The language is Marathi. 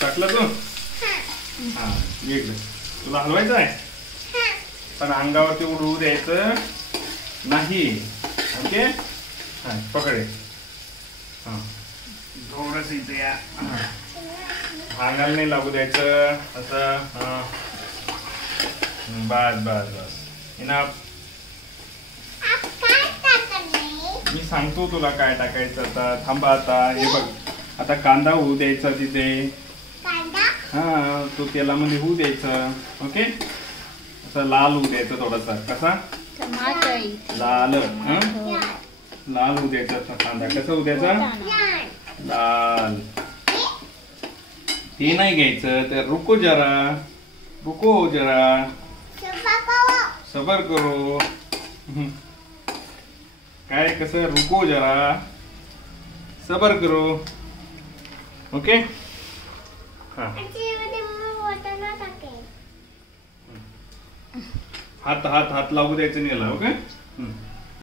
टाकलं तू हा इकडे तुला हलवायचं आहे पण अंगावरती उडवू द्यायचं नाही ओके हा पकडे हा थोडस इथे या अंगाला नाही लागू द्यायचं असं हा बस बस बस इनफ मी सांगतो तुला काय टाकायचं आता थांबा आता हे बघ आता कांदा होऊ द्यायचा तिथे हा तो तेलामध्ये होऊ द्यायचं ओके असं लाल होऊ द्यायचं थोडासा कसा लाल लाल होऊ द्यायचा कांदा कसा होऊ द्यायचा लाल ते नाही घ्यायचं तर रुको जरा सबर करो काय कसं रुको जरा सबर करो ओके हा हात हात हात लागू द्यायचं नाही याला ओके